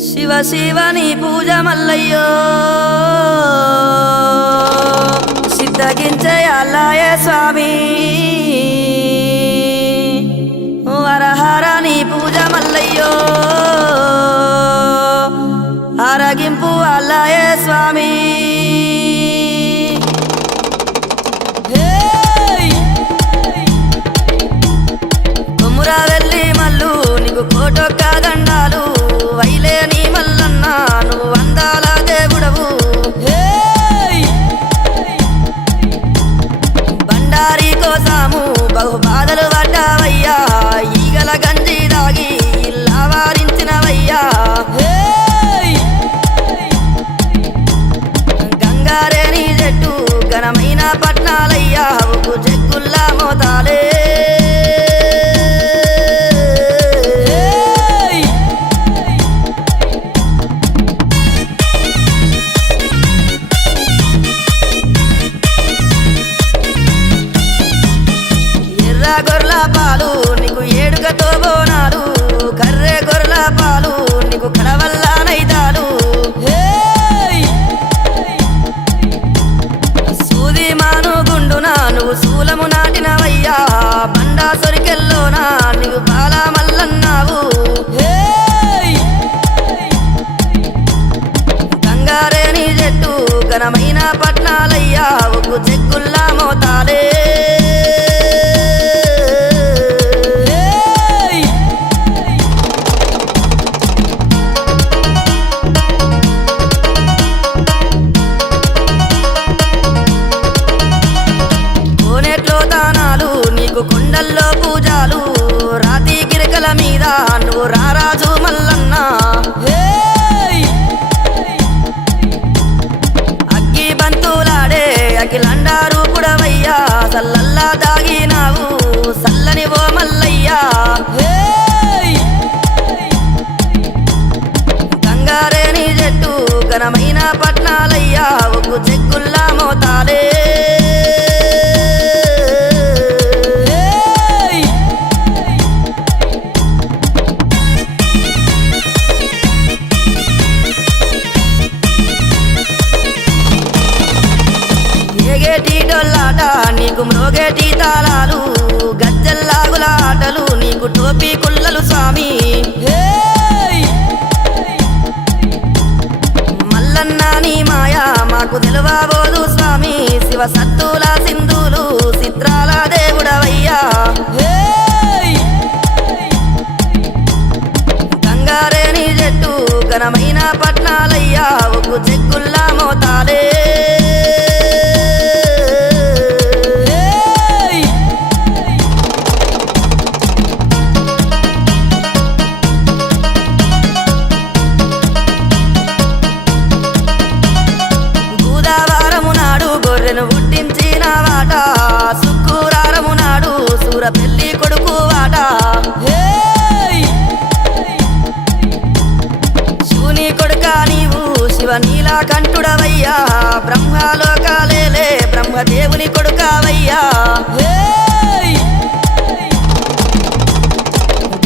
శివ శివని పూజ మల్లయ్యో సిద్ధగించే అల్లాయే స్వామి వరహరని పూజ మల్లయ్యో ఆరగింపు అల్లాయే స్వామి కొమురా వెళ్ళి మల్లు నీకు కోటొక్క దండాలు వైలేని మల్లన్న నువ్వు అందాల దేవుడవు బండారి కోసాము బహు బాధలు పడ్డావయ్యా ఈగల గంజి దాగి ఇల్లా వారించినవయ్యా గంగారేని చెట్టు ఘనమైన పట్నాలయ్యా ఉప్పు చెక్కుల్లా మోతాలే గొర్రెల పాలు నీకు ఏడుగతో బోనాలు కర్రె గొర్రెల పాలు నీకు కడవల్ల నైదాలు సూది మాను గుండున నువ్వు శూలము నాటినవయ్యా బండా సొరికెల్లోనా నీకు బాలా మల్లన్నావు గంగారేని చెట్టు ఘనమైన పట్నాలయ్యా ఉప్పు చెక్కుల్లా మోతాలే అఖిలండా రూపుడవయ్యా సల్లల్లా దాగినావు సల్లని ఓ మల్లయ్యా గంగారేని చెట్టు ఘనమైన పట్నాలయ్యా ఒగ్గు చెక్కుల్లా మోతాలే ఏగేటి డొల్లాట నీకు మ్రోగేటి తాళాలు గజ్జల్లాగుల ఆటలు నీకు టోపీ కుల్లలు స్వామి మల్లన్న నీ మాయా మాకు తెలువబోదు స్వామి శివ సత్తుల సింధులు చిత్రాల దేవుడవయ్యా గంగారేని చెట్టు ఘనమైన పట్నాలయ్యా ఒగ్గు చెక్కుల్లా మోతాలే పుట్టించిన వాట శుక్రవారము నాడు సూర పెళ్లి కొడుకు వాట శివుని కొడుక నీవు శివ నీలకంఠుడవయ్యా బ్రహ్మలోకాలేలే బ్రహ్మదేవుని కొడుకవయ్యా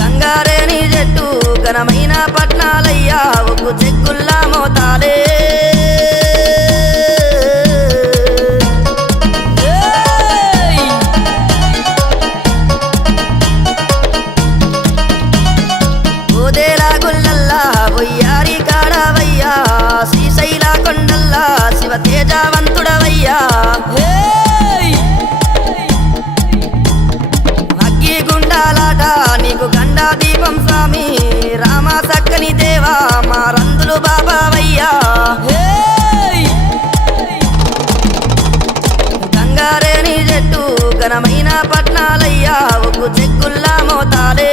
గంగారేని చెట్టు ఘనమైన పట్నాలయ్యా ఒగ్గు చెక్కుల్లా మోతాలే ఒయ్యారి కాడవయ్యా శ్రీశైల కొండల్లా శివ తేజవంతుడవయ్యా అగ్గి గుండాలాట నీకు గండా దీపం స్వామి రామ సక్కని దేవా మా రందులు బాబావయ్యా గంగారేని చెట్టు ఘనమైన పట్నాలయ్యా ఒగ్గు చెక్కుల్లా మోతాలే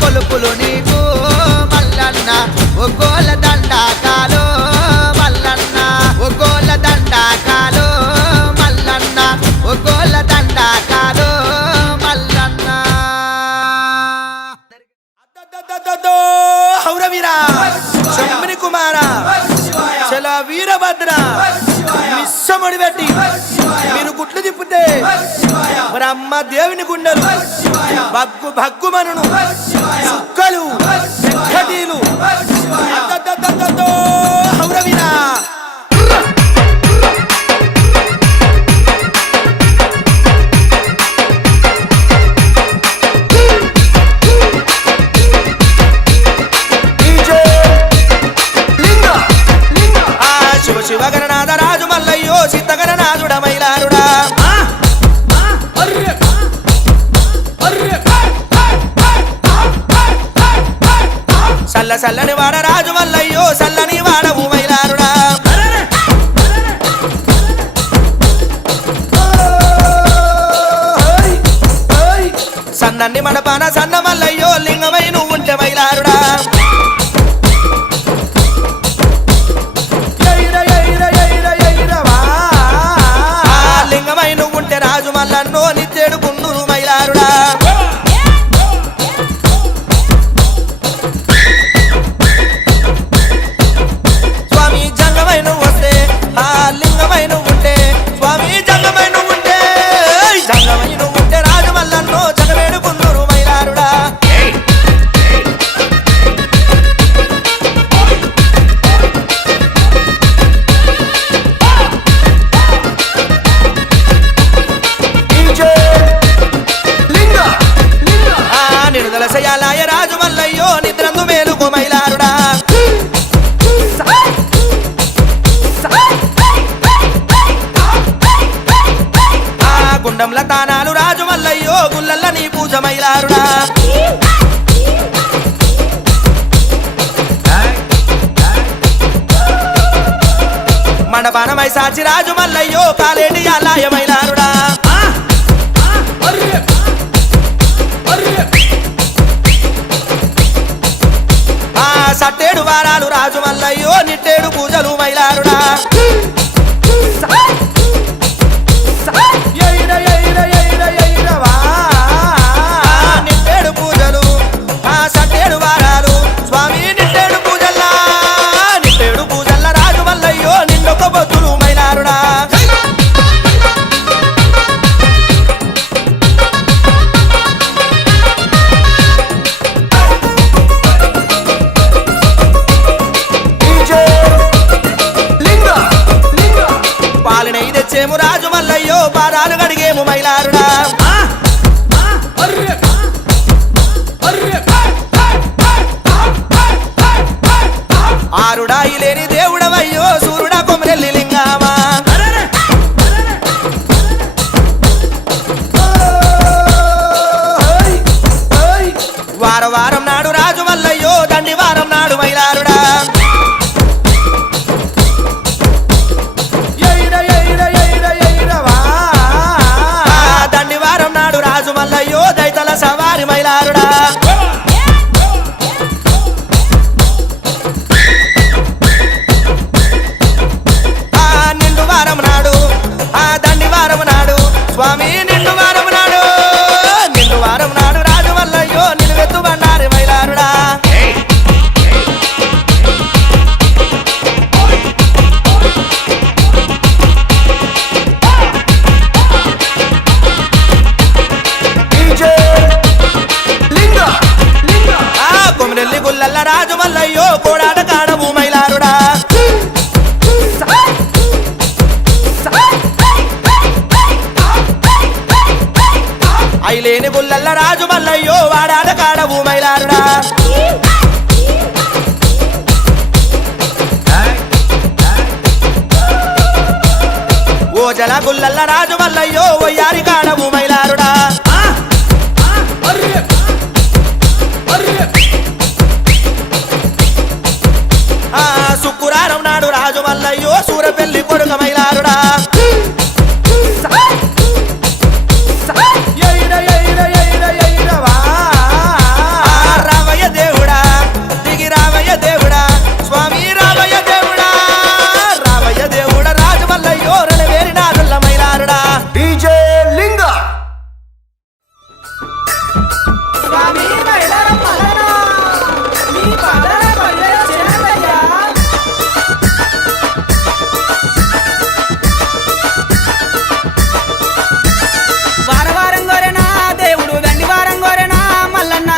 కొలుపులు నీకు మల్లన్న ఒగ్గోల దండాకాలు మల్లన్న ఒగ్గోల దండాకాలు మల్లన్న ఒగ్గోల దండాకాలు మల్లన్న హౌరవీరా శంభని కుమార చల వీరభద్ర మిస్సముడి పెట్టి మీరు గుట్లు తిప్పితే మరి అమ్మ దేవుని గుండెలు భగ్గు భగ్గుమనును సుక్కలు వెంకటీలు హౌరవీరా శివగణనాథ రాజు మల్లయ్యో సిద్ధగణనాథుడ మైలారుడా సల్ల సల్లని వాడ రాజు మల్లయ్యో సల్లని వాడవు మైలారుడా సన్నన్ని మడపాన సన్న మల్లయ్యో లింగమై నువ్వు ఉంటే మైలారుడా లింగమై నువ్వు ఉంటే రాజు మల్లన్నో నిత్యేడు గుండూరు మైలారుడా స్వామి జంగమై నువ్వు వస్తే ఆ లింగమై నువ్వు ఉంటే స్వామి జంగమై నువ్వు ఉంటే జంగమై నువ్వు ఉంటే రాజు మల్లన్నో జగవేడు గుండూరు మైలారుడా నిడుదలసయాలాయ రాజు మల్లయ్యో నిద్రందు మేలుకో మైలారుడా గుండంల తానాలు రాజు మల్లయ్యో గుల్లల్ల నీ పూజ మైలారుడా మండపానమై సాచి రాజు మల్లయ్యో కాలేటి యాలాయ మైలారుడా సట్టేడు వారాలు రాజు మల్లయ్యో నిట్టేడు పూజలు మైలారుడా నిట్టేడు పూజలు సట్టేడు వారాలు స్వామి నిట్టేడు పూజల్లా నిట్టేడు పూజల్లా రాజు మల్లయ్యో నిండొక బొత్తులు మైలారుడా పాలనై తెచ్చేము రాజు మల్లయ్యో పాదాలు గడిగేము మైలారుడా ఆరుడాయి లేని దేవుడవయ్యో సూర్యుడా కొమరెల్లి లింగామా వారం వారం నాడు రాజు మల్లయ్యో దండి వారం నాడు మైలారుడా దండి వారం నాడు రాజు మల్లయ్యో దైతల సవారి మైలారుడా నిండు వారం నాడు దండి వారం నాడు స్వామి నిండు వారం నాడు నిండు వారం నాడు రాజు మల్లయ్యో నిలువెత్తు బండారి మైలారుడా కొమరెల్లి గుల్లల్ల రాజు మల్లయ్యో కోడాట కాడవు మైలారుడా ఐలేని గుల్లల్ల రాజు మల్లయ్యో వాడాట కాడవు మైలారుడా ఓజల గుల్లల్ల రాజు మల్లయ్యో ఒయ్యారి కాడవు మైలారుడా శుక్రారం నాడు రాజు మల్లయ్యో సూరపెల్లి కొడుక మైలారుడా స్వామి మైలారం మల్లన నీ పాదాల పల్లెల చేరయ్యా వారవారం గోరెనా దేవుడు దండివారం గోరెనా మల్లన్న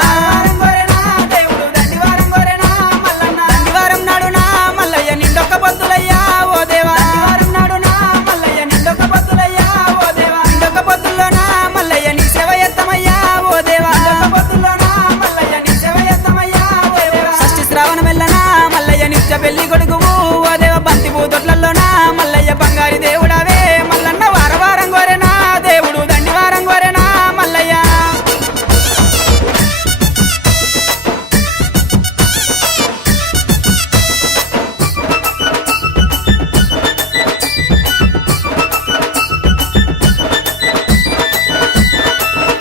దేవుడు దండివారం గోరెనా మల్లన్న దండివారం నాడునా మల్లయ్య నిండొక్క పొద్దులయ్యా ఓ దేవా దండివారం నాడునా మల్లయ్య నిండొక్క పొద్దులయ్యా ఓ దేవా నిండొక్క పొద్దుల్లోనా మల్లయ్య నీ సేవ ఎత్తమయ్యా ఓ దేవా నిండొక్క పొద్దుల్లోనా మల్లయ్య నీ సేవ ఎత్తమయ్యా ఓ దేవా షష్ఠి శ్రావణ మెల్లనా మల్లయ్య నిత్య పెళ్లి కొడుకువు ఓ దేవ బంతి పూతొట్లలోనా మల్లయ్య బంగారి దేవుడవే మల్లన్న వారవారం గోరెనా దేవుడు దండివారం గోరెనా మల్లయ్య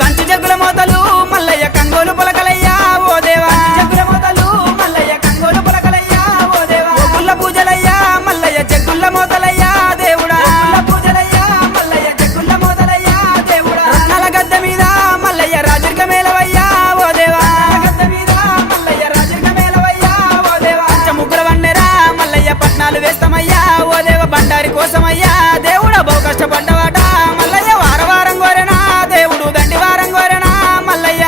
కంచు జగ్గుల మోతలు మల్లయ్య కంగోలు పొలకలయ్యా ఓ దేవా జగ్గుల మోతలు మల్లయ్య కంగోలు పొలకలయ్యా ఓ దేవా గుల్ల పూజలయ్యా మల్లయ్య జగ్గుల్ల మోతలయ్యా దేవుడా పూజలయ్యా మల్లయ్య జగ్గుల్ల మోతలయ్యా దేవుడా రత్నాల గద్ద మీద మల్లయ్య రాజర్గ మేలవయ్యా ఓ దేవా గద్ద మీద మల్లయ్య రాజర్గ మేలవయ్యా ఓ దేవా పంచ ముగ్గుల వన్నెరా మల్లయ్య పట్నాలు వేస్తామయ్యా ఓ దేవ బండారి కోసమయ్యా దేవుడా బహు కష్టపడ్డవాట మల్లయ్య వారవారం గోరెనా దేవుడు దండివారం గోరెనా మల్లయ్య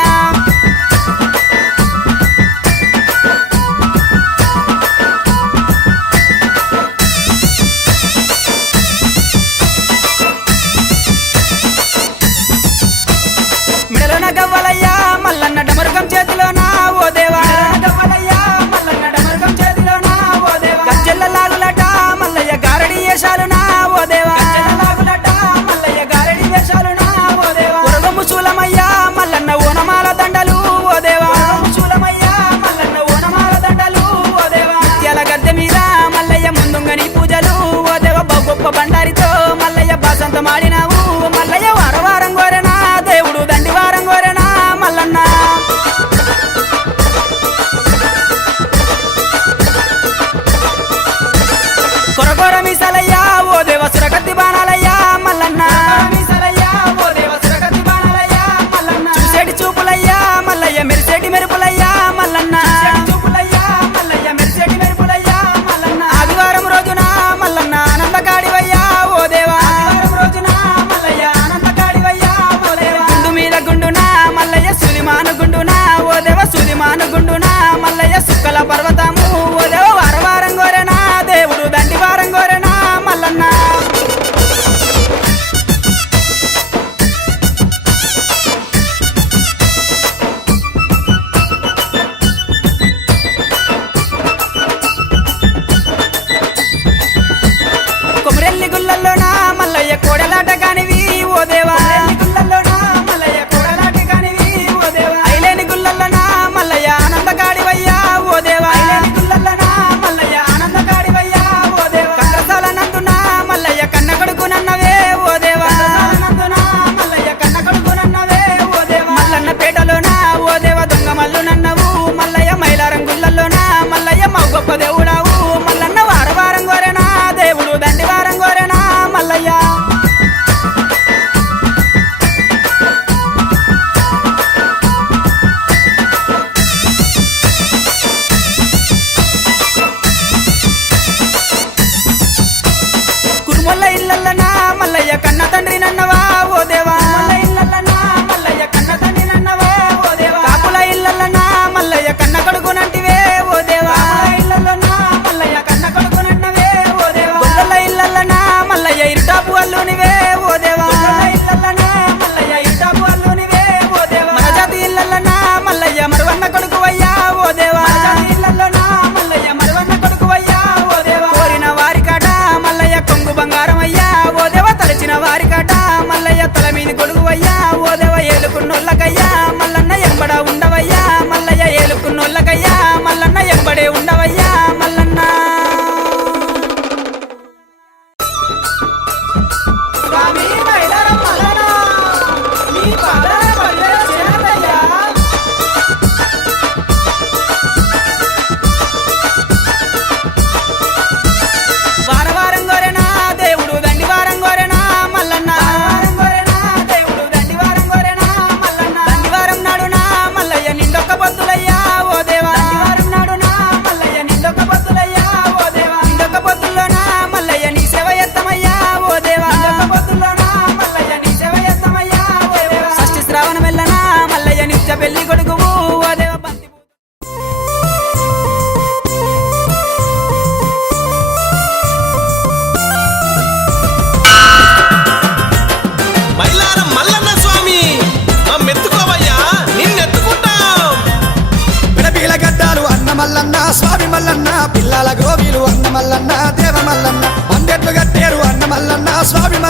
మెడలోన గవ్వలయ్యా మల్లన్న డమరుగం చేతిలోనా ఓ దేవా గవ్వలయ్యా మల్లన్న డమరుగం చేతిలోనా ఓ దేవా గజ్జెల్ల లాగులట మల్లయ్య గారడి వేషాలునా ఓ దేవా గజ్జెల్ల లాగులట మల్లయ్య గారడి వేషాలునా ఓ దేవా ఉరగము శూలమయ్యా మల్లన్న ఓనమాల దండలు ఓ దేవా శూలమయ్యా మల్లన్న ఓనమాల దండలు ఓ దేవా ముత్యాల గద్దె మీద మల్లయ్య ముందుంగని పూజలు ఓ దేవ బహు గొప్ప బండారితో మల్లయ్య బాసంత మాడినావు మల్లయ్య వారవారం గోరెనా దేవుడు దండివారం గోరెనా మల్లన్న కొరకొర మీసాలయ్యా ఓ దేవ సురగతి బాణాలయ్యా మల్లన్న మీసాలయ్యా ఓ దేవ సురగతి బాణాలయ్యా మల్లన్న చూసేటి చూపులయ్యా మల్లయ్య మెరిసేటి మెరుపులయ్యా మల్లన్న చూపులయ్యా మల్లయ్య మెరిసేటి మెరుపులయ్యా మల్లన్న ఆదివారం రోజున మల్లన్న ఆనందకాడివయ్యా ఓ దేవా ఆదివారం రోజున మల్లయ్య ఆనందకాడివయ్యా ఓ దేవా గుండు మీద గుండునా మల్లయ్య సుదిమాను గుండునా ఓ దేవ సుదిమాను గుండునా మల్లయ్య సుక్కల పర్వతము ఓ దేవ వారవారం గోరెనా దేవుడు దండివారం గోరెనా మల్లన్న కొమరెల్లి గుల్లల్లోనా మల్లయ్య కోడలాట కానివి ఓ దేవా గుల్లల్లోనా మల్లయ్య కోడలాట కానివి ఓ దేవా ఐలేని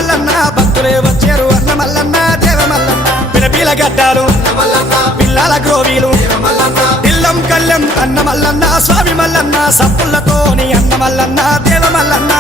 మల్లన్న భక్తులే వచ్చారు అన్న మల్లన్న దేవ మల్లన్న పిలపిల గడ్డాలు పిల్లల గ్రోవీలు పిల్లం కళ్ళం అన్న మల్లన్న స్వామి మల్లన్న సప్పులతోని అన్న మల్లన్న దేవ మల్లన్న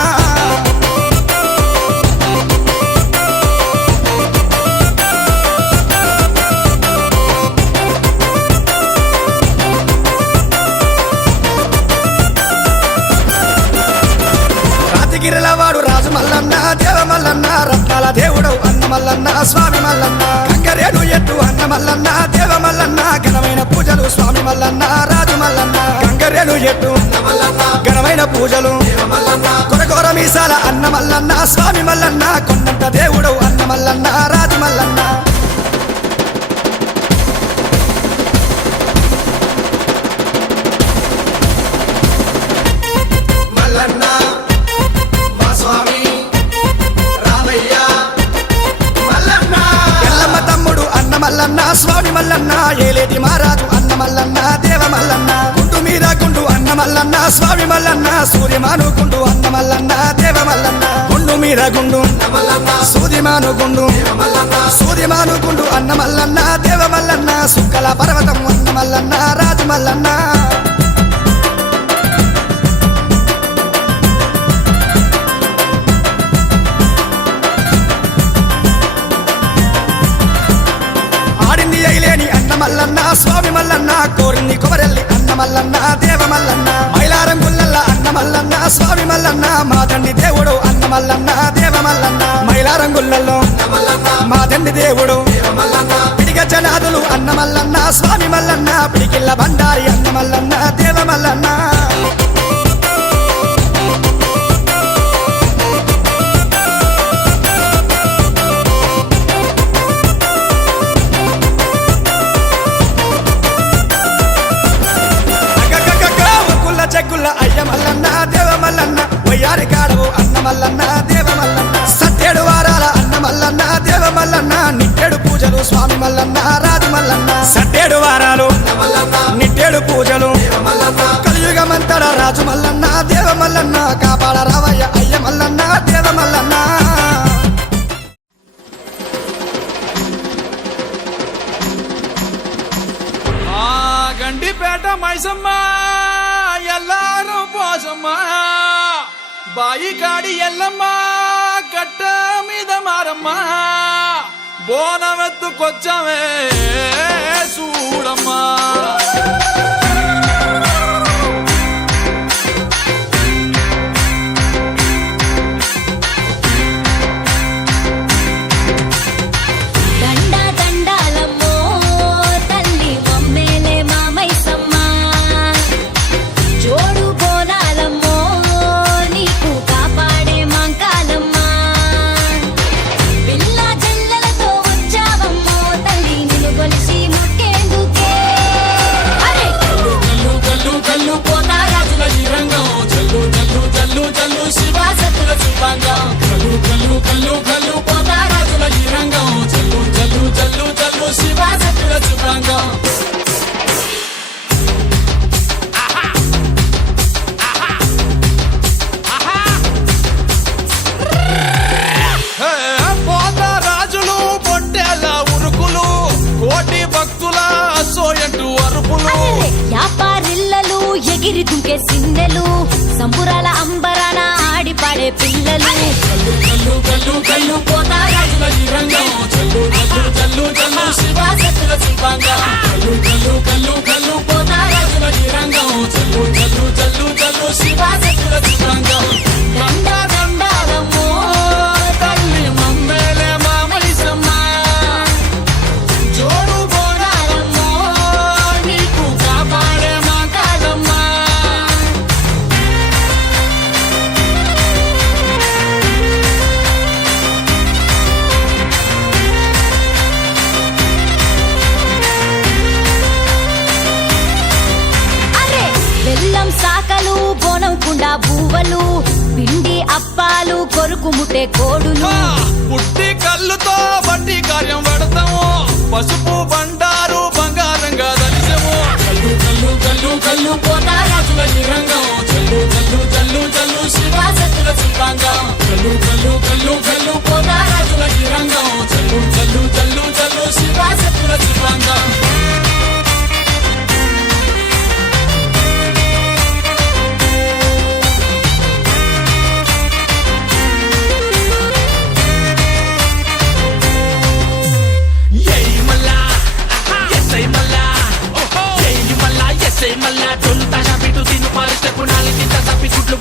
గిరిలవాడు రాజు మల్లన్న దేవ మల్లన్న రత్నాల దేవుడు అన్న మల్లన్న స్వామి మల్లన్న గంగరేడు ఎట్టు అన్న మల్లన్న దేవ మల్లన్న ఘనమైన పూజలు స్వామి మల్లన్న రాజు మల్లన్న గంగరేడు ఎట్టు ఘనమైన పూజలు కొరకొర మీసాల అన్న మల్లన్న స్వామి మల్లన్న కొండంత దేవుడు అన్న మల్లన్న రాజు మల్లన్న మల్లన్న స్వామి మల్లన్న ఏలేటి మారాజు అన్న మల్లన్న దేవ మల్లన్న గుండు మీద గుండు అన్న మల్లన్న స్వామి మల్లన్న సూర్యమాను గుండు అన్న మల్లన్న దేవ మల్లన్న గుండు మీద గుండు సూర్యమాను గుండు సూర్యమాను గుండు అన్న మల్లన్న దేవ మల్లన్న సుక్కల పర్వతం అన్న మల్లన్న రాజు మల్లన్న మల్లన్న స్వామి మల్లన్న కోరింది కొమరెల్లి అన్న మల్లన్న దేవ మల్లన్న మైలారం గుల్లల్ల అన్న మల్లన్న స్వామి మల్లన్న మా తండ్రి దేవుడు అన్న మల్లన్న దేవ మల్లన్న మైలారం గుల్లల్లో మా తండ్రి దేవుడు పిడిగ జనాదులు అన్న మల్లన్న స్వామి మల్లన్న పిడికిల్ల బండారి అన్న మల్లన్న దేవ మల్లన్న చెక్కుల అయ్య మల్లన్న దేవ మల్లన్న వయ్యారి కాడవు అన్న మల్లన్న దేవ మల్లన్న సట్టేడు వారాల అన్న మల్లన్న దేవ మల్లన్న నిట్టేడు పూజలు స్వామి మల్లన్న రాజు మల్లన్న సట్టేడు వారాలు నిట్టేడు పూజలు కలియుగమంతర రాజు మల్లన్న దేవ మల్లన్న కాపాడ రావయ్య అయ్య మల్లన్న దేవ మల్లన్న గండిపేట మైసమ్మ ఎల్లారం పోసమ్మ బాయి కాడి ఎల్లమ్మ కట్ట మీద మారమ్మ బోనమెత్తుకొచ్చమే చూడమ్మా ఎగిరి దుంకే సిందెలు సంబురాల అంబరాన ఆడి పాడే పిల్లలు కల్లు కల్లు కల్లు కల్లు పోతారాజుల రంగం చల్లు చల్లు చల్లు చల్లు శివాసతుల శివాంగం కల్లు కల్లు కల్లు కల్లు పోతారాజుల రంగం చల్లు చల్లు చల్లు చల్లు శివాసతుల శివాంగం దండా దండాలమ్మో తల్లి మమ్మేలే మామైసమ్మ జోడు బోడాలమ్మో నీకు కాపాడే మా కాదమ్మ బెల్లం సాకలు బోనం కుండా బూవలు పిండి అప్పాలు కొరుకు ముట్టే కోడులు పుట్టి కళ్ళుతో బట్టి కార్యం పడతాము పసుపు బండారు బంగారంగా దలిసము కల్లు కల్లు కల్లు కల్లు పోతారాజుల రంగం చల్లు చల్లు చల్లు చల్లు శివాసతుల శివాంగం కల్లు కల్లు కల్లు కల్లు పోతా శివశక్తుల శివంగం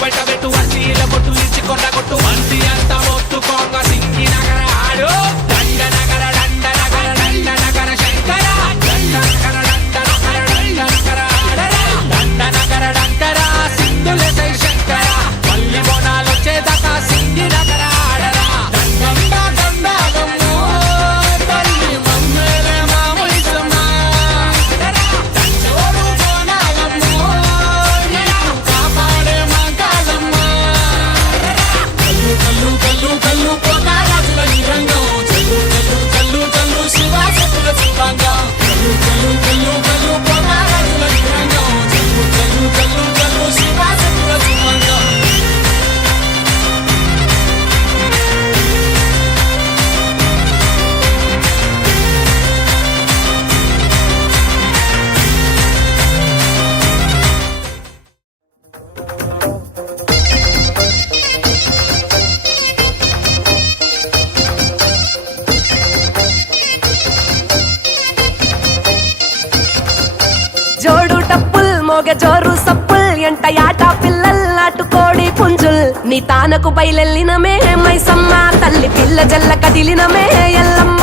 బయట పెట్టు అసీల కొట్టు ఇచ్చి కొట్ట కొట్టు మంది అంతా మొత్తుకోంగ సింగి నగర ఆడు దండ నగర దండ నగర దండ నగర శంకర దండ నగర దండ నగర దండ నగర ఆడరా దండ నగర దండర సింధుల జై శంకర మల్లి బోనాలు చేదక సింగి నగర ఆడరా దండ దండ గమ్ము తల్లి మమ్మేలే మామూలిసమ్మ దండోరు బోనాలమ్ము నిన్ను కాపాడే కల్లు కల్లు కల్లు పోతారాజుల నిరంగం చల్లు చల్లు చల్లు చల్లు శివశక్తుల శివంగం కల్లు కల్లు కల్లు కల్లు పోతారాజుల నిరంగం చల్లు చల్లు చల్లు చల్లు శివశక్తుల శివంగం జోడు టప్పుల్ మోగ జోరు సప్పుల్ ఎంట యాట పిల్లల్ నాటుకోడి పుంజుల్ నీ తానకు బయలెల్లినమే మైసమ్మ తల్లి పిల్ల జల్ల కదిలినమే ఎల్లమ్మ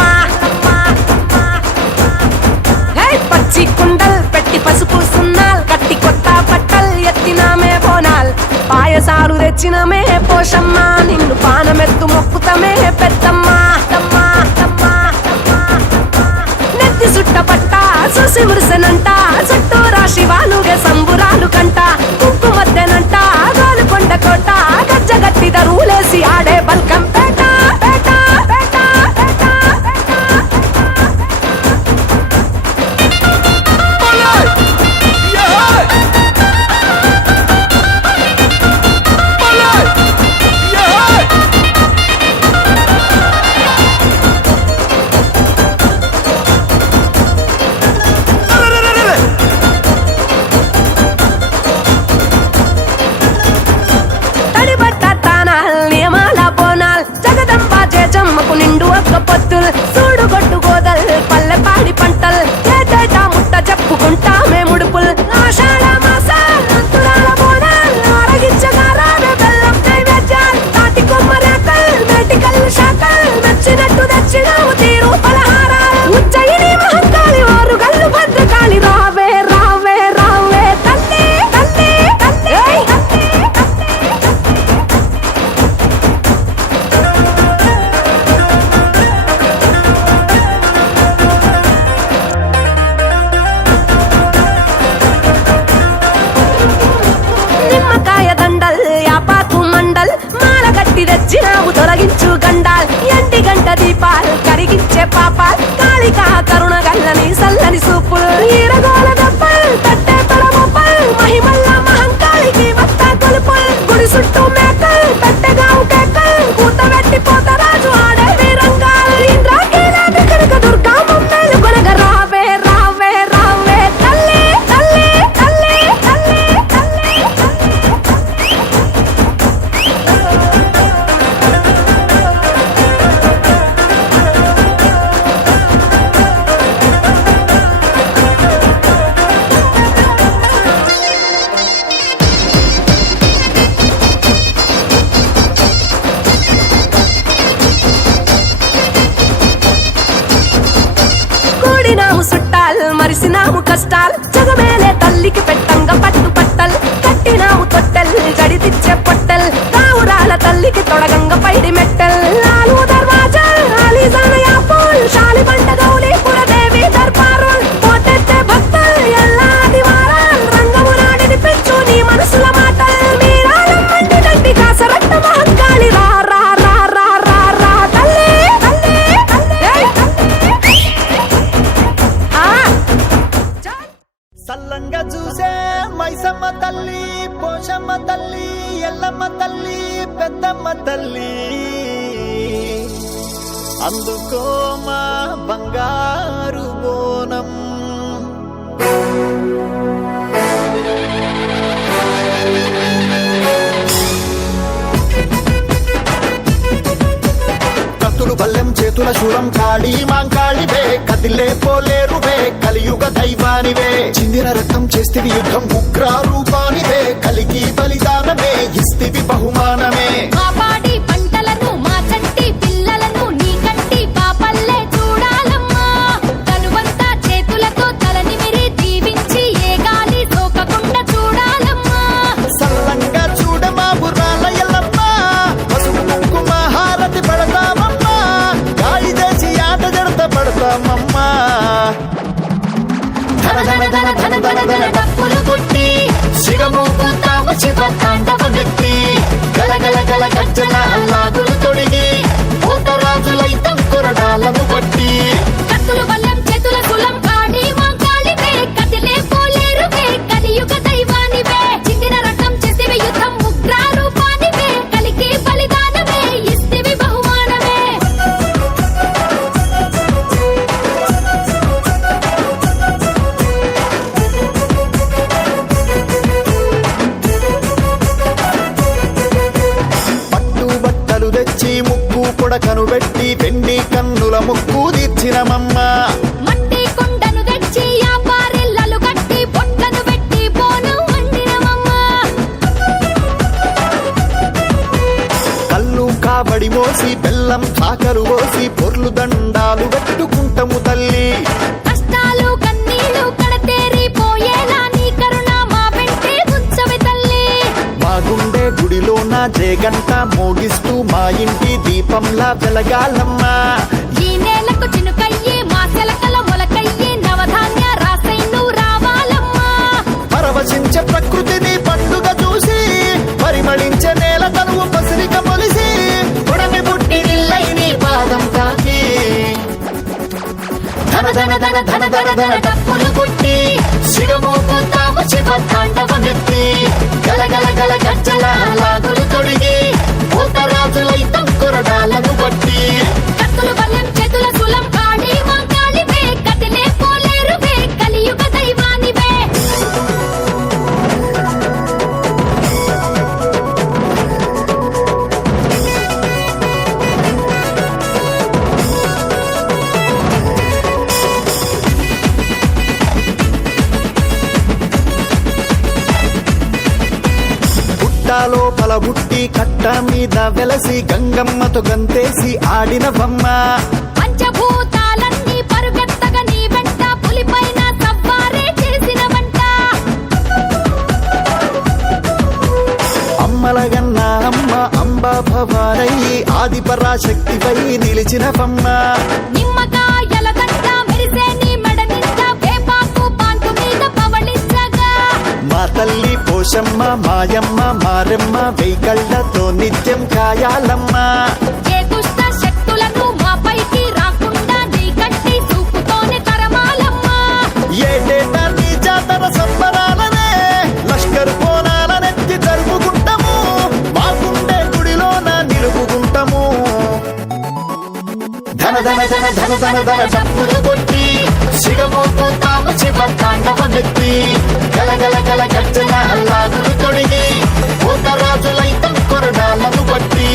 హే పచ్చి కుండల్ పెట్టి పసుపు సున్నాల్ కట్టి కొత్త పట్టల్ ఎత్తినామే బోనాల్ పాయసారు తెచ్చినమే పోషమ్మ నిన్ను పానమెత్తు మొక్కుతమే పెద్దమ్మ నెత్తి సుట్ట పట్ట చూసి మురిసెనంట చుట్టూ రాశి వాలుగే సంబురాలు కంట కుక్కు మద్దెనంట గోలుకొండ కోట గజ్జగట్టి దరువులేసి ఆడే బల్కం పేట పేట పేట పేట జమ్మకు నిండు ఒక్క పొత్తుల్ సూడు గొట్టు గోదల్ పల్లె పాడి పంటల్ ఏటేటా ముట్ట చెప్పుకుంటామే ముడుపుల్ ఆషాఢ మాసాల్ అంతురాల బోనాల్ ఆరగించగారానే బెల్లం నైవేద్యాల్ తాటి కొమ్మరేకల్ మేటికల్ శాకల్ మెచ్చినట్టు తెచ్చినాము తీరు పలహారాల్ ఉజ్జయిని మహంకాళి ఓరు గల్లు భద్రకాళి రావే రావే రావే తల్లి తల్లి తల్లి నిమ్మకాయ దండల్ యాపాకు మండల్ మాల కట్టి తెచ్చినావు తొలగించు గండాల్ ఎంటి గంట దీపాల్ కరిగించే పాపాల్ కాళికా కరుణ గల్లని సల్లని సూపుల్ ఈరగోల దప్పల్ తట్టే తొడముపల్ మహిమల్ల మహంకాళికి వత్త కొలుపుల్ గుడి చుట్టూ మేకల్ పెట్టెగావు కేకల్ కూత వెట్టి పోతరాజు ఆడే వీరంగాల్ ఇంద్రాకీలాది కనక దుర్గా మమ్మేలు కొనగ రావే రావే రావే తల్లి తల్లి తల్లి తల్లి తల్లి కూడినాము సుట్టాల్ మరిసినాము కష్టాల్ జగమేలే తల్లికి పెట్టంగ పట్టు పట్టల్ కట్టినాము తొట్టెల్ జడితిచ్చే పొట్టెల్ కావురాల తల్లికి తొడగంగ పైడి మెట్టెల్ నాలుగు దర్వాజాల్ ఆలీజాన యాపూల్ శాలి బండ గౌలి పురదేవి దర్బారుల్ పోటెత్తే భక్తల్ ఎల్లాది వారాల్ రంగము నాడిని పెంచు నీ మనసుల మాటల్ మీరాలం మండి దండి కాసరట్ట మహంకాళి రా రా రా రా రా రా తల్లి తల్లి తల్లి సల్లంగా చూసే మైసమ్మ తల్లి పోషమ్మ తల్లి ఎల్లమ్మ తల్లి పెద్దమ్మ తల్లి అందుకో మా బంగారు బోనం. కత్తులు బల్లెం చేతుల శూలం కాళీ మాంకాళివే, కదిలే పోలేరువే కలియుగ దైవానివే. చిందిన రక్తం చేస్తివి యుద్ధం ఉగ్ర రూపానివే, కలిగి బలిదానమే ఇస్తివి బహుమానమే. కాపాడి పంటలను మా చంటి పిల్లలను నీ కంటి పాపల్లే చూడాలమ్మా. తనువంతా చేతులతో తలనిమిరి దీవించి ఏ గాలి సోకకుండా చూడాలమ్మా. సల్లంగా చూడమా బుర్రాల ఎల్లమ్మ, పసుపు కుంకుమ హారతి పడతామమ్మా, గాలి చేసి ఆట జడత పడతామమ్మా. ధన ధన ధన ధన ధన ధన డప్పులు కొట్టి శివమూపుతాము శివ తాండవ వ్యక్తి, గలగల గల గజ్జల లాగులు తొడిగి పూతరాజులైతం కొరడాలను బట్టి. కత్తులు బల్లెం చేతుల కులం కాడి మాంకాళివే, కదిలే పోలేరువే కలియుగ దైవానివే. చిందిన రకం చేసివి యుద్ధం ఉగ్ర రూపానివే, కలికి బలిదానమే ఇస్తివి బహుమానమే. పట్టు బట్టలు తెచ్చి ముక్కు కొడకను పెట్టి వెండి కన్నుల ముక్కు తీర్చినమమ్మ. మట్టి కొండను తెచ్చి యాపారిల్లలు కట్టి పొట్లను పెట్టి పోను వండినమమ్మా. కళ్ళు కాబడి మోసి బెల్లం కాకలు పోసి పొర్లు దండాలు పెట్టుకుంటము తల్లి. కష్టాలు కన్నీళ్లు కడతేరిపోయేలా నీ కరుణ మా వెంటే ఉంచవి తల్లి. మా గుండె గుడిలో నా జయగంట మోగిస్తూ మా ఇంటి దీపంలా వెలగాలమ్మా. ఈ నేలకు చినుకయ్యే మా సెలకల మొలకయ్యే నవధాన్య రాసై నువ్వు రావాలమ్మా. పరవశించే ప్రకృతిని పండుగ చూసి పరిమళించే నేల తనువు పసిరిక మొలిసి పుడమి పుట్టి నిల్లై నీ పాదం తాకి. ధన ధన ధన ధన ధన ధన డప్పులు కొట్టి శివమూపుతాము శివ తాండవ వ్యక్తి, గలగల గల గజ్జల లాగులు తొడిగి పూతరాజులైతం కొరడాలను బట్టి. కత్తులు బల్లెం చేతుల కులం కాడి మాంకాళివే, కదిలే పోలేరువే కలియుగ దైవానివే. పుట్టాలో పలబుట్టి కట్ట మీద వెలసి గంగమ్మతో గంతేసి ఆడినవమ్మ. పంచభూతాలన్నీ పరుగెత్తగా నీ వెంట పులిపైన సవ్వారే చేసినవంట. అమ్మలగన్న అమ్మ అంబా భవానయ్యి ఆది పరాశక్తిపై నిలిచినవమ్మ. నిమ్మకాయల దండ మెరిసే నీ మెడ నిండా వేపాకు పాంటు మీద పవళించగా. మా తల్లి పోషమ్మ మాయమ్మ మారెమ్మ వెయ్యళ్ళతో నిత్యం కాయాలమ్మ. ఏ దుష్ట శక్తులను మా పైకి రాకుండా నీ కంటి చూపుతోనే తరమాలమ్మా. ఏటేటా నీ జాతర సంబరాలనే లష్కర్ పోనాలనెత్తి జరుపుకుంటాము, మా గుండె గుడిలోన నిలుపుకుంటాము. ధన ధన ధన ధన ధన ధన డప్పులు కొట్టి శివమూపుతాము శివ తాండవ వ్యక్తి, గలగల గల గజ్జల లాగులు తొడిగి పూతరాజులైతం కొరడాలను బట్టి.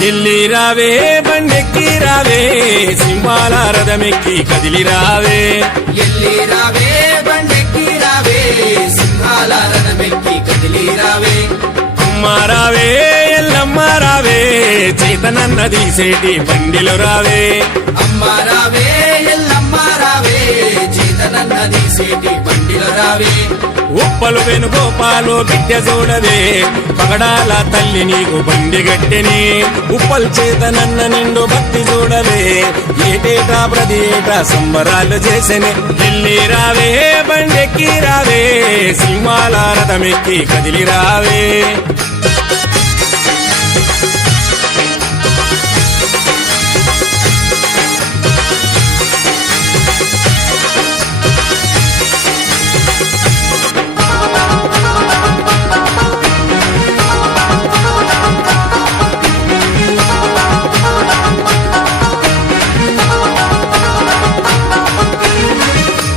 ఢిల్లీ రావే బండెక్కి రావే, సింహాల రథమెక్కి కదిలి రావే. ఎల్లి రావే బండెక్కి రావే, సింహాల రథమెక్కి కదిలి రావే. అమ్మ రావే ఎల్లమ్మ రావే, చేతనన్నది సేటి బండిలో రావే. అమ్మ రావే ఎల్లమ్మ రావే, చేతనన్నది సేటి బండి బండిలో రావే ఉప్పలు వెనుగోపాలు బిడ్డ చూడవే పగడాల తల్లి నీకు బండి గట్టెని ఉప్పల్ చేత నన్న నిండు భక్తి చూడవే ఏటేటా ప్రతి ఏటా సంబరాలు చేసెనే వెళ్ళి రావే బండెక్కి రావే సింహాల రథమెక్కి కదిలి రావే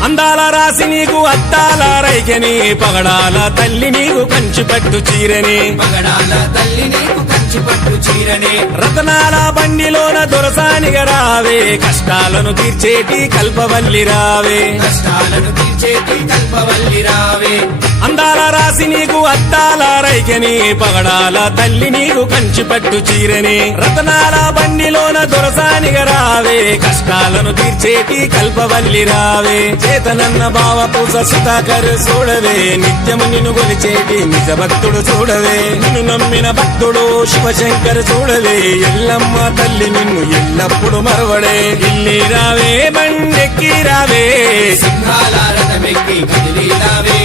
అందాల రాసి నీకు అద్దాల రైకెని పగడాల తల్లి నీకు కంచి పట్టు చీరని పగడాల తల్లి నీకు కంచి పట్టు చీరనే రతనాల బండిలోన దొరసానిగా రావే కష్టాలను తీర్చేటి కల్పవల్లి రావే కష్టాలను తీర్చేటి కల్పవల్లి రావే అందాల రాసి నీకు అద్దాల రైకెని పగడాల తల్లి నీకు కంచి పట్టు చీరని రతనాల బండిలోన దొరసానిగా రావే కష్టాలను తీర్చేటి కల్పవల్లి రావే చేతనన్న భావ పూస సుధాకర్ చూడవే నిత్యము నిన్ను కొలిచేటి నిజ భక్తుడు చూడవే నిన్ను నమ్మిన భక్తుడు శివశంకర్ చూడవే ఎల్లమ్మ తల్లి నిన్ను ఎల్లప్పుడు మరవడే ఇల్లి రావే బండెక్కి రావే సింహాల రథమెక్కి కదిలి రావే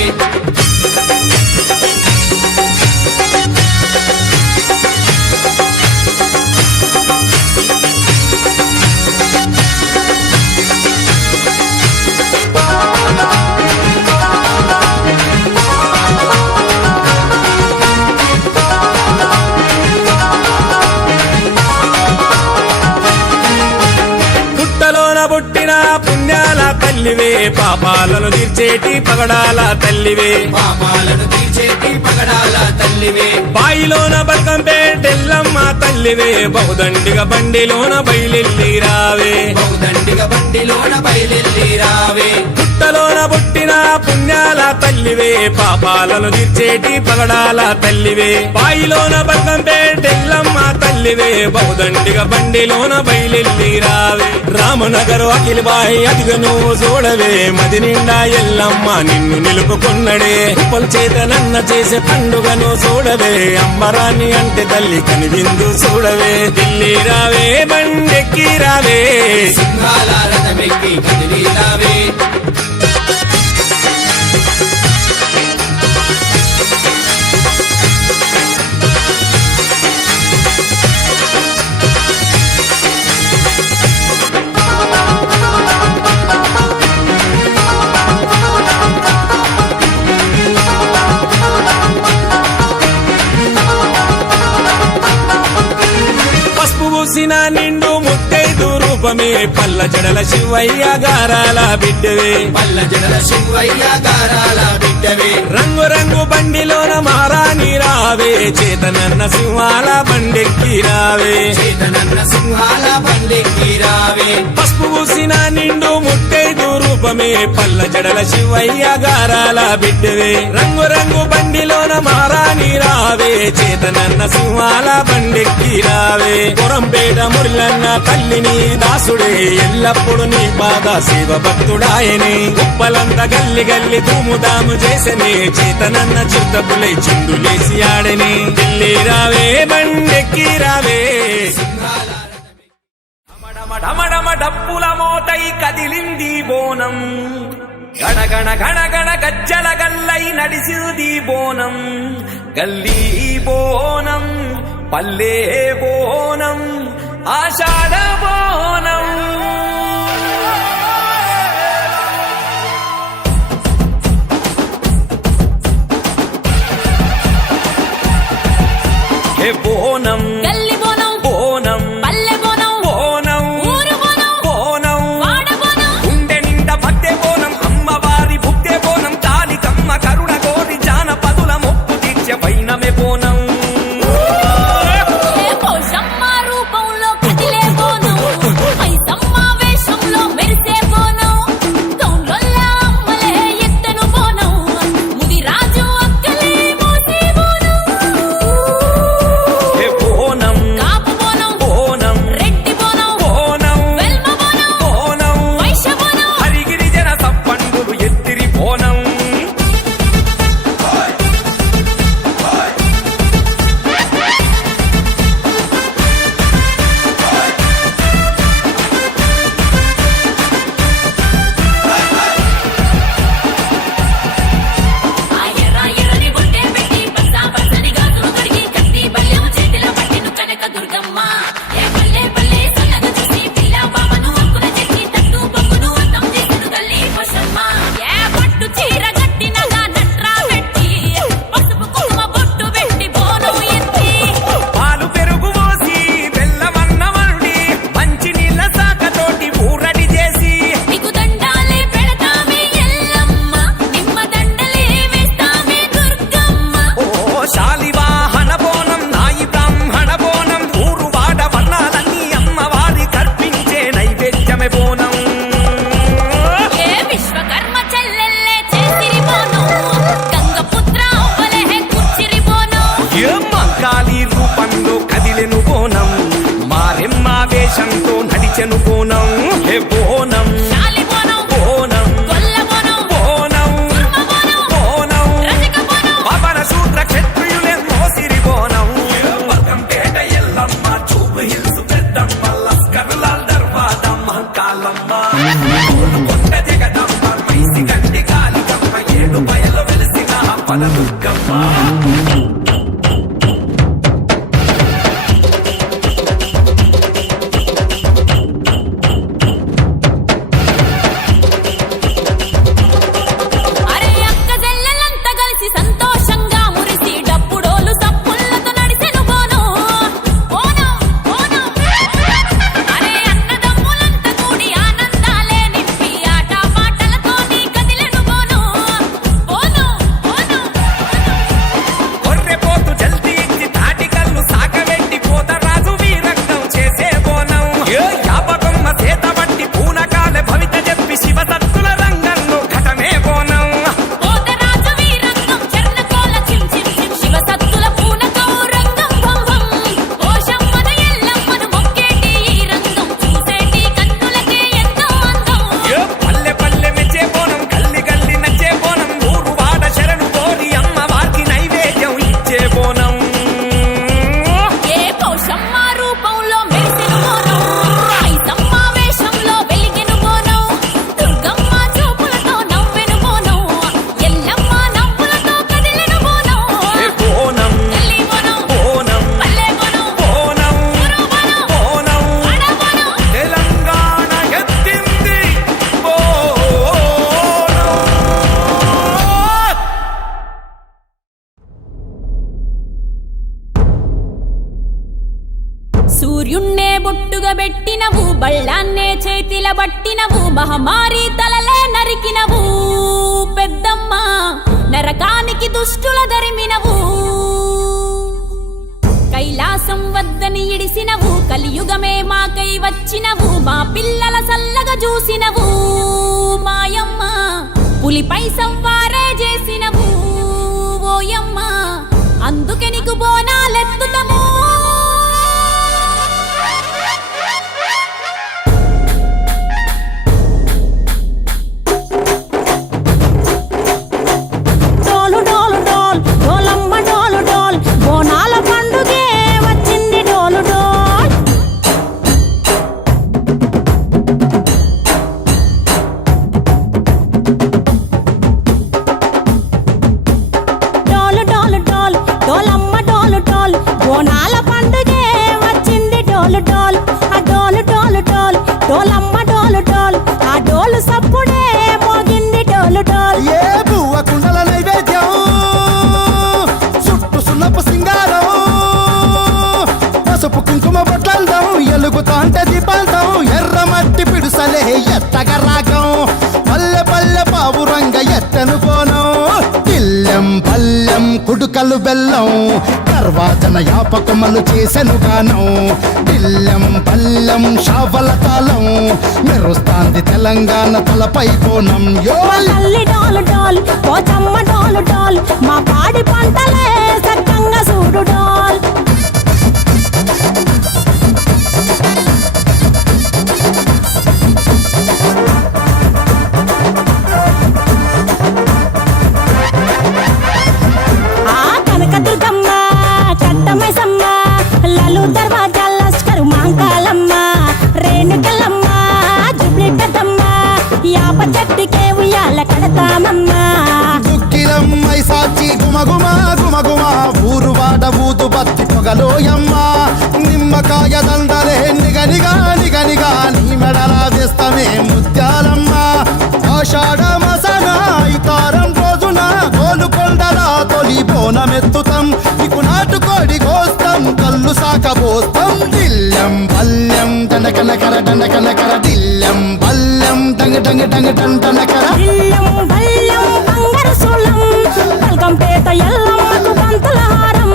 పుట్టలోన పుట్టిన పుణ్యాల తల్లివే పాపాలను తీర్చేటి పగడాల తల్లివే పాపాలను తీర్చేటి పగడాల తల్లివే బాయిలోన బల్కంపేటెల్లమ్మ తల్లివే బహుదండిగా బండిలోన బయలెల్లి రావే బహుదండిగా బండిలోన బయలెల్లి రావే పుట్టలోన పుట్టిన పుణ్యాల తల్లివే పాపాలను తీర్చేటి పగడాల తల్లివే బాయిలోన బల్కంపేటెల్లమ్మ తల్లివే బహుదండిగా బండిలోన బయలెల్లి రావే రామనగరు అఖిల బాయి అదిగ నువ్వు చూడవే మది నిండా ఎల్లమ్మ నిన్ను నిలుపుకున్నడే ఉప్పల చేత నన్న చేసే పండుగను చూడవే అంబరాన్ని అంటే తల్లి కనివిందు చూడవే ఢిల్లీ రావే బండెక్కి రావే సింహాల రథమెక్కి కదిలి రావే పసుపు పూసిన నిండు ముత్తైదు రూపమే పల్ల జడల శివయ్య గారాల బిడ్డవే పల్ల జడల శివయ్య గారాల బిడ్డవే రంగు రంగు బండిలోన మారాని రావే చేతనన్న సింహాల బండెక్కి రావే చేతనన్న సింహాల బండెక్కి రావే పసుపు పూసిన నిండు ముత్తైదు రూపమే పల్ల జడల శివయ్య గారాల బిడ్డవే రంగు రంగు బండిలోన మారాని రావే చేతనన్న సింహాల బండెక్కి రావే పురంపేట మురళన్న తల్లిని దాసుడే ఎల్లప్పుడు నీ పాద శివ భక్తుడాయని ఉప్పలంత గల్లి గల్లి ధూముదాము చేసని చేతనన్న చిత్తపులై చిందులేసి ఆడని ఢిల్లీ రావే బండెక్కి రావే డమడమ డప్పుల మోతై కదిలింది బోనం గణగణ గణగణ గజ్జల గల్లై నడిసింది బోనం గల్లీ బోనం పల్లె బోనం ఆషాఢ బోనం హే బోనం గల్లి బోనం బోనం పల్లె బోనం బోనం ఊరు బోనం బోనం వాడ బోనం గుండె నిండా భక్తే బోనం అమ్మవారి భుక్తే బోనం కాలికమ్మ కరుణ కోరి జానపదుల మొక్కు తీర్చే పైనమే బోనం ఏ పోషమ్మ రూపంలో కదిలే బోనం ఐసమ్మ వేషంలో మెరిసే బోనం గౌన్లొల్ల అమ్మలే ఎత్తను బోనం ముది రాజు అక్కలే మోసే బోనం హే కొండ జగదమ్మ మైసి గంటి కాలికమ్మ ఏడు బయలు వెలిసిన పలదుర్గమ్మ అరే అక్క జల్లెలంతా కలిసి సంతోషంగా మురిసి డప్పుడోలు సప్పులతో నడిసెను బోనం బోనం బోనం అరే అన్నదమ్ములంతా కూడి ఆనందాలే నింపి ఆట పాటలతోని కదిలెను బోనం బోనం బోనం కొర్రెపోతు జల్దీ ఇచ్చి తాటి కళ్ళు సాకబెట్టి పోతరాజు వీరంగం చేసే బోనం యాపకొమ్మ చేత బట్టి పూనకాలే భవిత చెప్పి శివ సత్తుల రంగంలో ఘటనే బోనం పోతరాజు వీరంగం చర్ణకోల చిం చిం చిం శివ సత్తుల పూనకం రంగం భం భం ఓషమ్మను ఎల్లమ్మను మొక్కేటి ఈ రంగం చూసేటి కన్నులకే ఎంతో అందం పల్లె పల్లె మెచ్చే బోనం గల్లి గల్లి నచ్చే బోనం ఊరు వాడ శరణు కోరి అమ్మ వారికి నైవేద్యం ఇచ్చే బోనం ఏ పౌషమ్మ రూపంలో మెరిసెను బోనం ఐసమ్మ వేషంలో వెలిగెను బోనం దుర్గమ్మ చూపులతో నవ్వెను బోనం ఎల్లమ్మ నవ్వులతో కదిలెను బోనం బోనం తల్లి బోనం బోనం పల్లె బోనం బోనం ఊరు బోనం బోనం ఆడ బోనం తెలంగాణ ఎత్తింది బోనం సూర్యున్నే బొట్టుగా పెట్టినవు బళ్ళాన్నే చేతిల పట్టినవు మహమారి తలలే నరికినవు పెద్దమ్మ నరకానికి దుష్టుల దరిమినవు కైలాసం వద్దని ఇడిసినవు కలియుగమే మాకై వచ్చినవు మా పిల్లల సల్లగా చూసినవు మాయమ్మ పులిపై సవ్వారే చేసినవు ఓయమ్మ అందుకే నీకు బోనాలెత్తుతము డోలు డోలు డోల్ డోలమ్మ డోలు డోల్ బోనాల పండుగే వచ్చింది డోలు డోల్ డోలు డోలు డోల్ డోలమ్మ డోలు డోల్ బోనాల పండుగే వచ్చింది డోలు డోల్ ఆ డోలు డోలు డోల్ డోలమ్మ డోలు డోల్ ఆ డోలు సప్పుడే మోగింది డోలు డోల్ ఏ బువ్వ కుండల నైవేద్యం చుట్టు సున్నపు సింగారం పసుపు కుంకుమ బొట్లందం ఎలుగుతాంటే దీపాంతం ఎర్ర మట్టి పిడుసలే ఎత్తగ రాగం పల్లె పల్లె పావురంగ ఎత్తను పోనం ఇల్లెం పల్లెం కుడుకలు బెల్లం తర్వాతన యాపకమలు చేసెను గానం ఇల్లెం పల్లెం షావల తాళం మెరుస్తాంది తెలంగాణ తలపై కోణం యో తల్లి డోలు డోల్ పోచమ్మ డోలు డోల్ మా పాడి పంటలే సక్కంగా చూడు డోల్ ఆ కనకదుర్గమ్మ కట్టమైసమ్మ లలు దర్వాజా లస్కరు మాంకాలమ్మ రేణుకలమ్మ జుబ్లి పెద్దమ్మ యాప చెట్టుకే ఉయ్యాల కడతామమ్మ దుక్కిలమ్మై సాచి గుమగుమ గుమగుమ ఊరు వాడ ఊదు బత్తి పొగలోయమ్మ నిమ్మకాయ దండలే నిగనిగా నిగనిగా నీ మెడల వేస్తమే ముత్యాలమ్మ ఆషాఢ మసన ఇతారం రోజున గోలుకొండల తొలి బోనమెత్తుతాం నీకు నాటుకోడి కోస్తాం కళ్ళు సాకబోస్తాం దిల్లెం పల్లెం దండకనకర దండకనకర దిల్లెం పల్లెం డంగ డంగ డంగ డండనకర ఇల్లం బల్లం బంగారు సోలం పల్కంపేట ఎల్లమ్మకు పంతుల హారం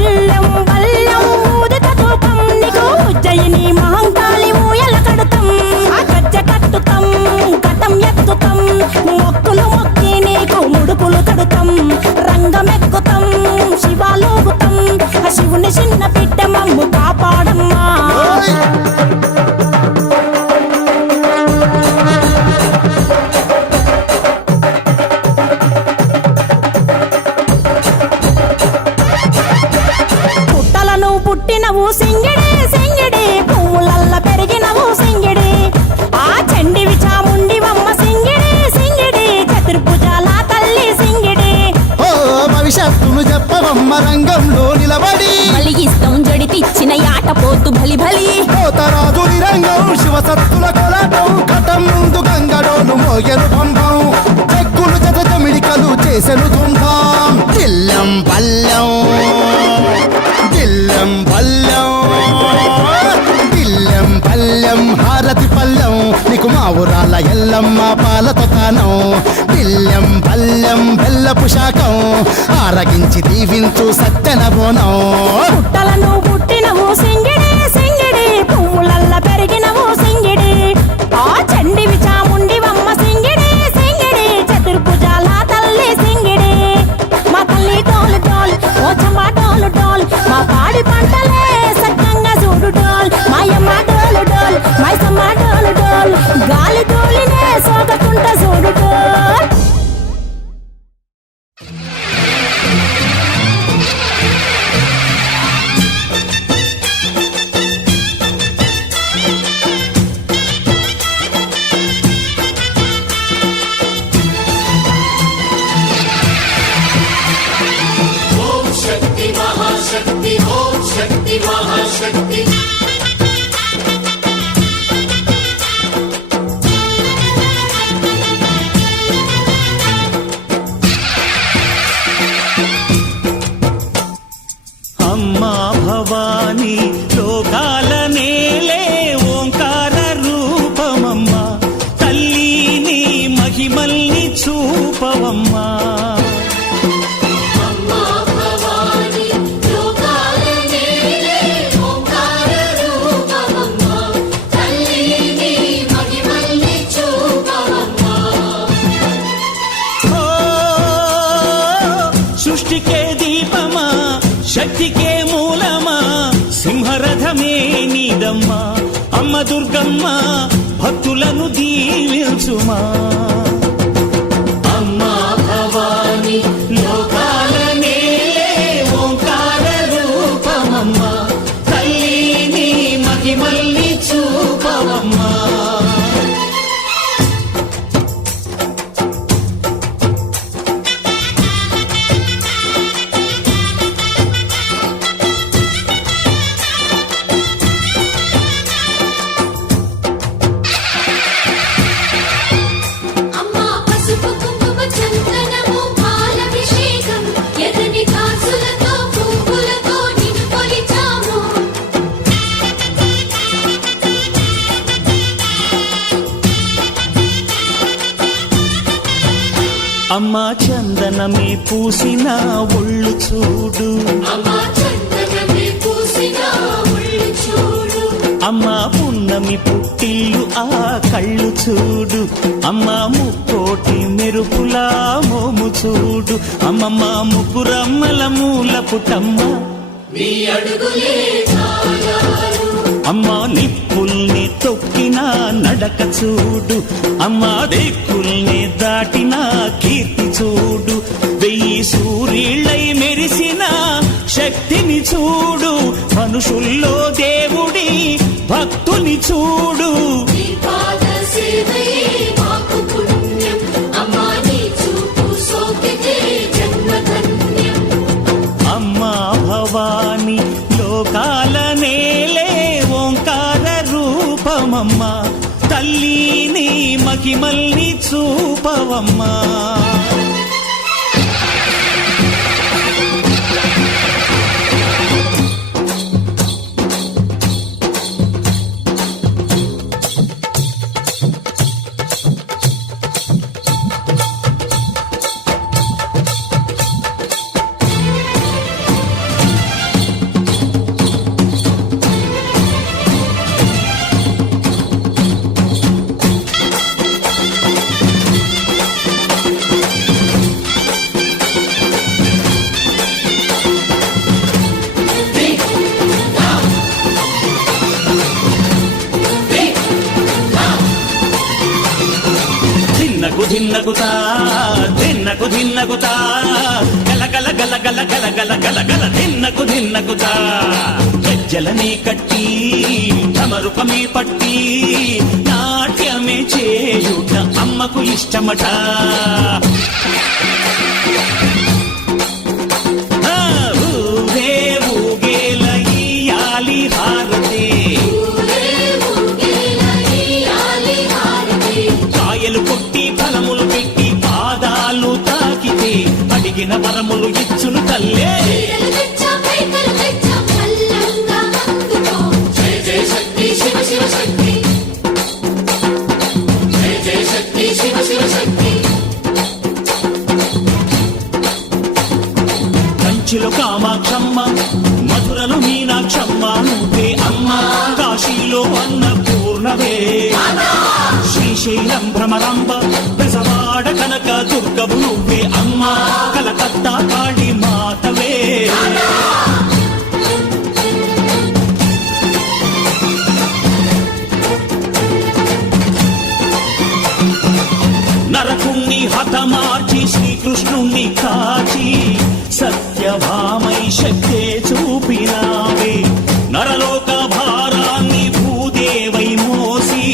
ఇల్లం బల్లం ఊదిత ధూపం నీకు ఉజ్జయిని మహంకాళి ఊయల కడతాం ఆ గజ్జ కట్టుతాం కటం ఎత్తుతాం మొక్కులు మొక్కి నీకు ముడుపులు కడుతాం రంగమెక్కుతాం శివాలోగుతాం ఆ శివుని చిన్న బిడ్డ మమ్ము కాపాడమ్మా పుట్టినవు సింగిడి సింగిడి పువ్వులల్ల పెరిగినవు సింగిడి ఆ చండి విచ పొద్దు బలి బలి పోతరాజు నిరంగం శివసత్తుల కోలాటం ఘటం ముందు గంగడోను మోగెను పంపం చెక్కులు జత జమిడికలు చేసెను ధుంధాం దిల్లం పల్లెం దిల్లం పల్లెం దిల్లం పల్లెం హారతి పల్లెం నీకు మా ఊరాల ఎల్లమ్మ పాలతో తానం దిల్లం పల్లెం బెల్లపు శాఖం ఆరగించి దీవించు సత్తెన బోనం పుట్టలను పుట్టినవు సింగిడి సింగిడి పువ్వులల్ల పెరిగినవు సింగిడి ఆ చండివి చాముండివమ్మ సింగిడి సింగిడి చతుర్భుజాల తల్లి సింగిడి మా తల్లి డోలు డోల్ ఓ చమ్మ డోలు డోల్ మా పాడి పంటలే సక్కంగా చూడు డోల్ మాయమ్మ డోలు డోల్ మైసమ్మ డోలు డోల్ గాలి డోలినే సోకకుంట చూడు డోల్ అమ్మా భవానీ లోకాల నేలే ఓంకార రూపమమ్మా తల్లిని మహిమల్ని చూపవమ్మా సృష్టికే దీపమా శక్తికే మూలమా సింహరథమే నీదమ్మా అమ్మ దుర్గమ్మ భక్తులను దీవించుమా అమ్మా భవాని లోకాల నేలే ఓంకార రూపమమ్మా తల్లిని మహిమల్ని చూపవమ్మా అమ్మా చందనమే పూసిన ఒళ్ళు చూడు అమ్మా పున్నమి పుట్టిల్లు ఆ కళ్ళు చూడు అమ్మా ముక్కోటి మెరుపులా మోము చూడు అమ్మమ్మ ముగ్గురమ్మల మూల పుట్టమ్మ అమ్మా నిప్పుల్ని తొక్కిన నడక చూడు అమ్మా దిక్కుల్ని దాటిన కీర్తి చూడు వెయ్యి సూర్యుళ్ళై మెరిసిన శక్తిని చూడు మనుషుల్లో దేవుడి భక్తుని చూడు అమ్మా భవాని లోకాల నేలే ఓంకార రూపమమ్మా తల్లిని మహిమల్ని చూపవమ్మా ధిన్నకుతా ధిన్నకు ధిన్నకుతా గల గల గల గల గల గల గల గల ధిన్నకుతా గజ్జలనే కట్టి తమరుపమే పట్టి నాట్యమే చేయుట అమ్మకు ఇష్టమట ఊగే ఊగేల ఇయ్యాలి హారతి అడిగిన వరములు ఇచ్చును తల్లే. కంచిలో కామాక్షమ్మ, మధురలో మీనాక్షమ్మ నువ్వే అమ్మ, కాశీలో అన్నపూర్ణవే, శ్రీశైలం భ్రమరాంబ, బెజవాడ కనక దుర్గవు నువ్వే అమ్మ, కలకత్తా కాళీ మాతవే. నరకుణ్ణి హతమార్చి శ్రీకృష్ణుణ్ణి కాచి సత్యభామై శక్తే చూపినావే, నరలోక భారాన్ని భూదేవై మోసి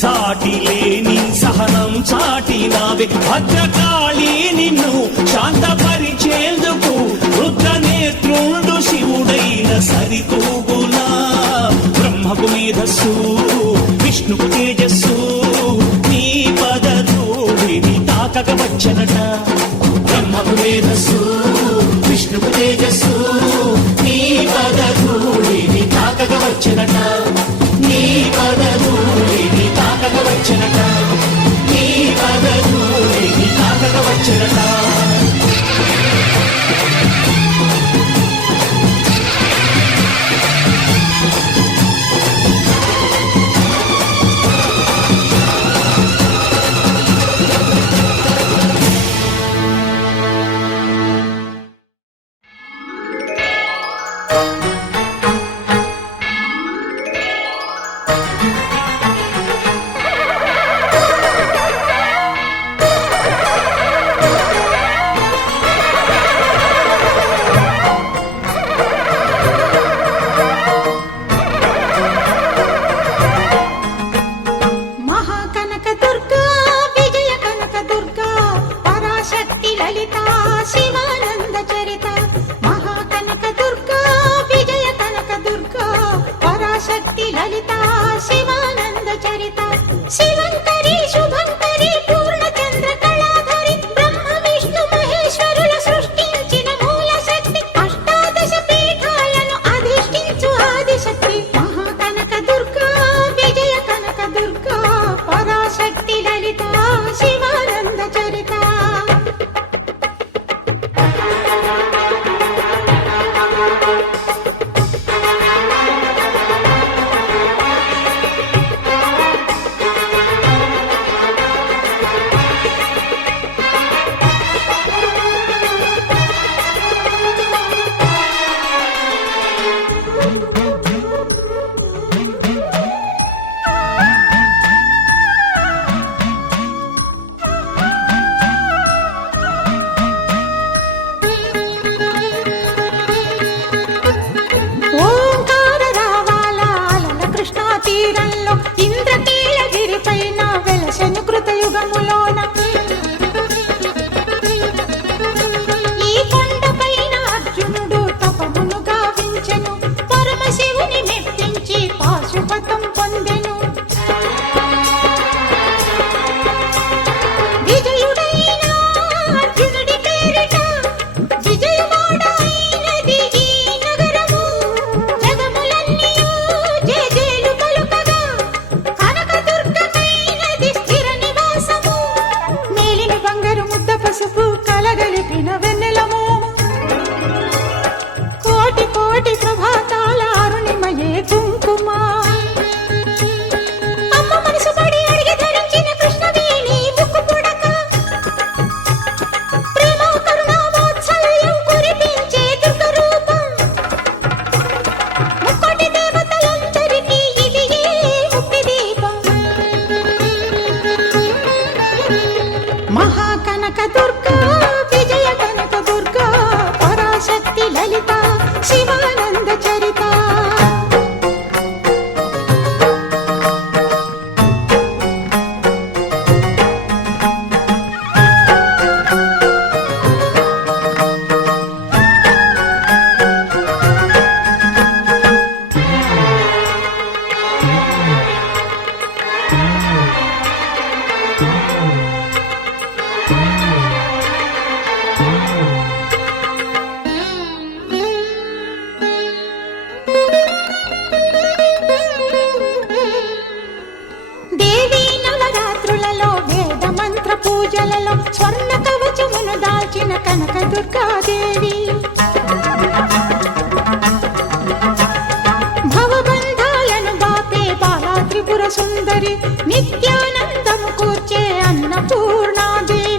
సాటి లేని సహనం చాటినావే. భద్రకాళి నిన్ను శాంతపరిచేందుకు రుద్రనేత్రుండు శివుడైన సరితూగునా. బ్రహ్మకు మేధస్సు, విష్ణుకు తేజస్సు, నీ పదధూళిని తాకక వచ్చనట. బ్రహ్మకు మేధస్సు, విష్ణుకు తేజస్సు, నీ పదధూళిని తాకక వచ్చనట. నీ పదధూళిని తాకక వచ్చనట. నీ పదధూళిని తాకక వచ్చనట. దుర్గాదేవి భవబంధాలను బాపే బాలా త్రిపుర సుందరి నిత్యానందము కూర్చే అన్నపూర్ణాదేవి